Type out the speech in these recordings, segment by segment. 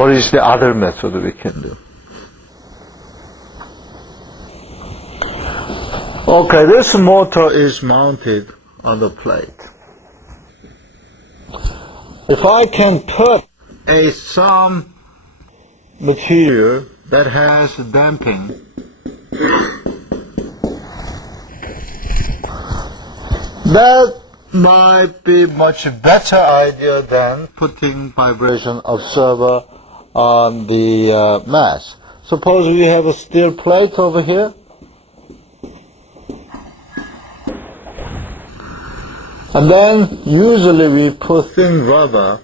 what is the other method we can do? Okay, this motor is mounted on the plate. If I can put some material that has damping, that might be much better idea than putting vibration observer on the mass. Suppose we have a steel plate over here. And then usually we put thin rubber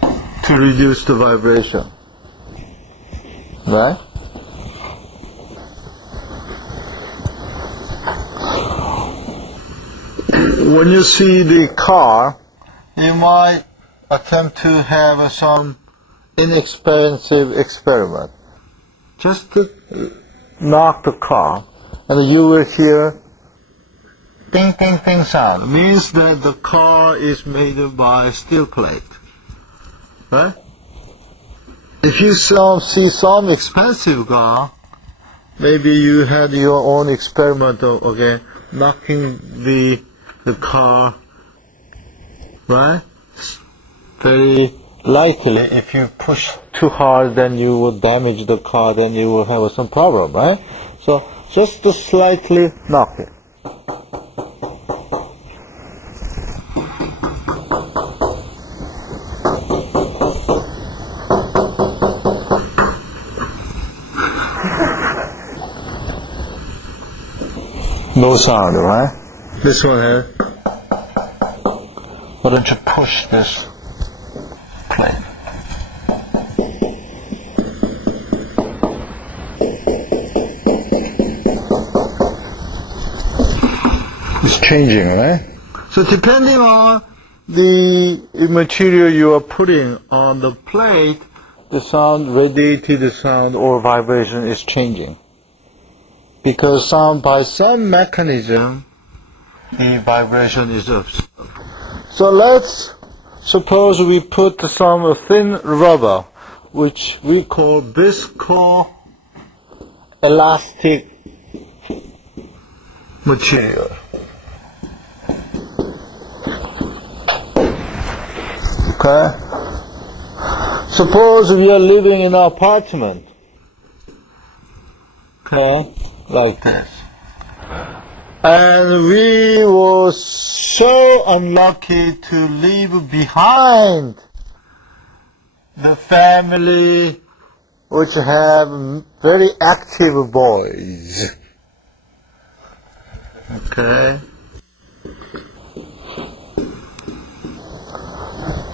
to reduce the vibration. Right? When you see the car, you might attempt to have some inexpensive experiment. Just to knock the car, and you will hear ding, ding, ding sound. It means that the car is made by steel plate. Right? If you see some expensive car, maybe you had your own experiment of, okay, knocking the car, right? Very likely, if you push too hard, then you will damage the car, then you will have some problem, right? So just to slightly knock it. No sound, right? This one here. Why don't you push this plate? It's changing, right? So depending on the material you are putting on the plate, the sound, radiated sound or vibration is changing. Because by some mechanism, the vibration is observed. So let's suppose we put some thin rubber, which we call viscoelastic material. Okay? Suppose we are living in an apartment. Okay? Like this. And we were so unlucky to leave behind the family which have very active boys. Okay?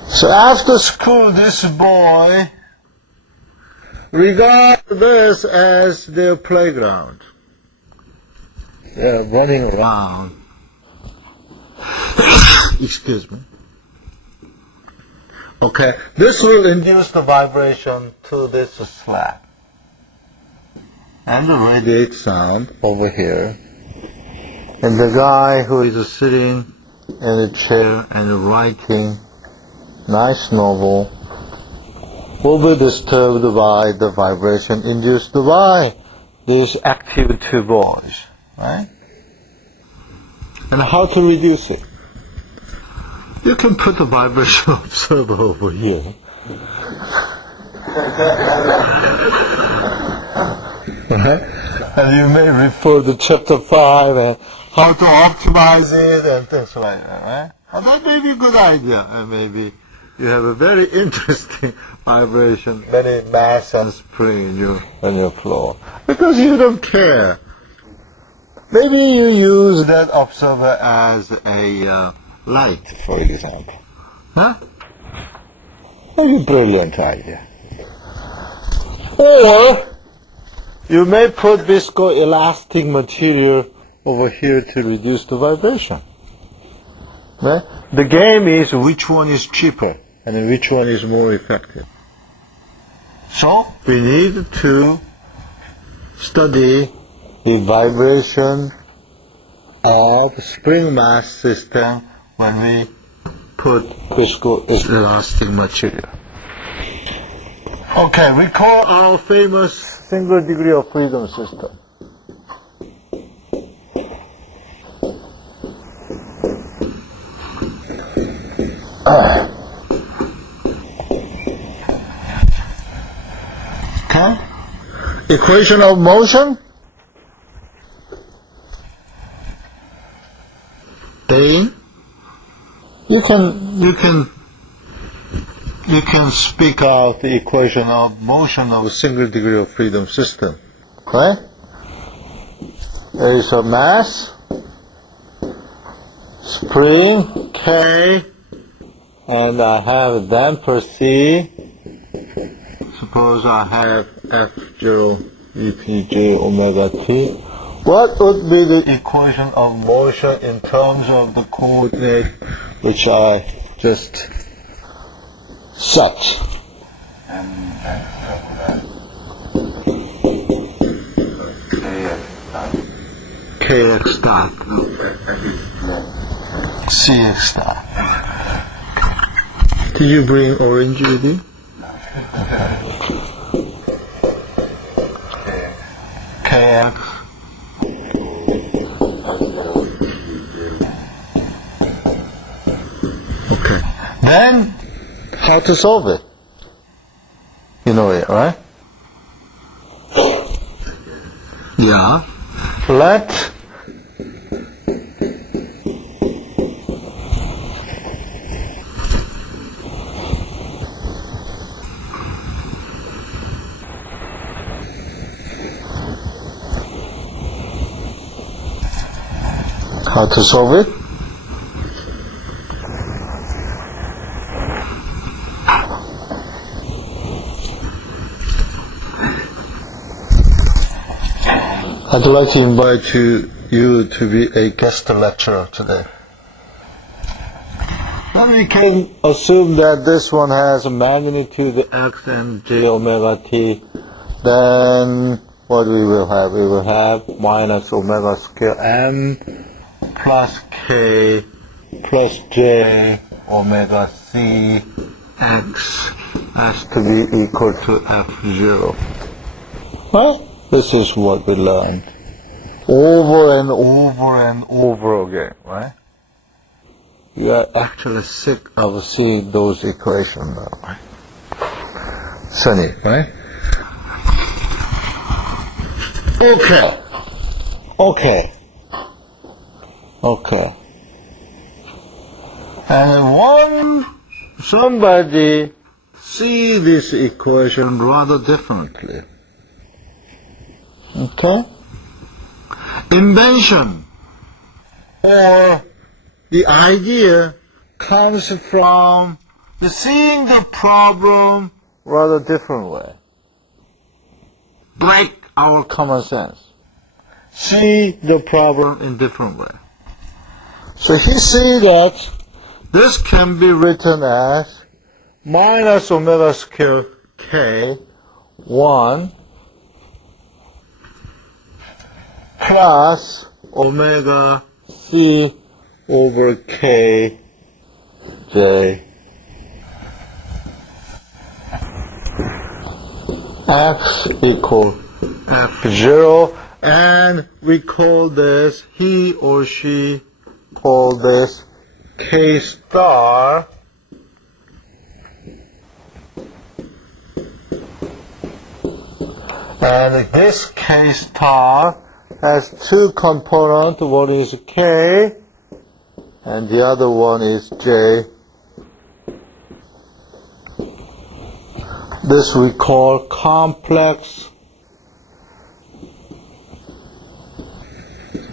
So after school, this boy regards this as their playground. They're running around. Excuse me. Okay, this will induce the vibration to this slab. And the radiate sound over here. And the guy who is sitting in a chair and writing nice novel will be disturbed by the vibration induced by these active two boys. Right? And how to reduce it? You can put the vibration observer over here. Right? And you may refer to chapter 5 and how to optimize it and things like that, right? And that may be a good idea, and maybe you have a very interesting vibration, many mass and spring on your floor. Because you don't care. Maybe you use that observer as a light, for example. Huh? Maybe a brilliant idea. Or you may put viscoelastic material over here to reduce the vibration. Right? The game is which one is cheaper and which one is more effective. So we need to study the vibration of spring mass system when we put viscoelastic material. Okay, recall our famous single degree of freedom system. Okay. Equation of motion. A. You can speak out the equation of motion of a single degree of freedom system. Right? There is a mass, spring K, and I have damper C. Suppose I have F0 EPJ omega T. What would be the equation of motion in terms of the coordinate which I just set? KX dot. CX dot. Did you bring orange with you? KX. Okay. Then, how to solve it? You know it, right? Yeah. Let how to solve it? I'd like to invite you to be a guest lecturer today. Then we can assume that this one has a magnitude x and j omega t. Then what we will have? We will have minus omega square m plus k plus j omega c x has to be equal to f0. Well, this is what we learned over and over and over again, right? You are actually sick of seeing those equations now, right? Sunny, right? Okay. And somebody see this equation rather differently. Okay? Invention or the idea comes from seeing the problem rather different way. Break our common sense. See the problem in different way. So he see that this can be written as minus omega square k 1 plus omega c over k j x equal f0, and we call this, he or she call this k star, and this k star has two components. One is k and the other one is j. This we call complex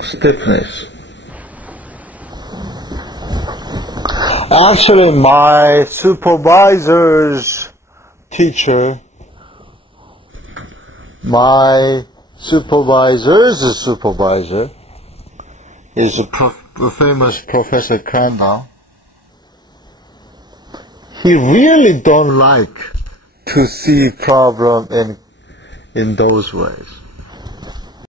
stiffness. Actually, my supervisor's supervisor is the famous Professor Crandall. He really don't like to see problem in those ways.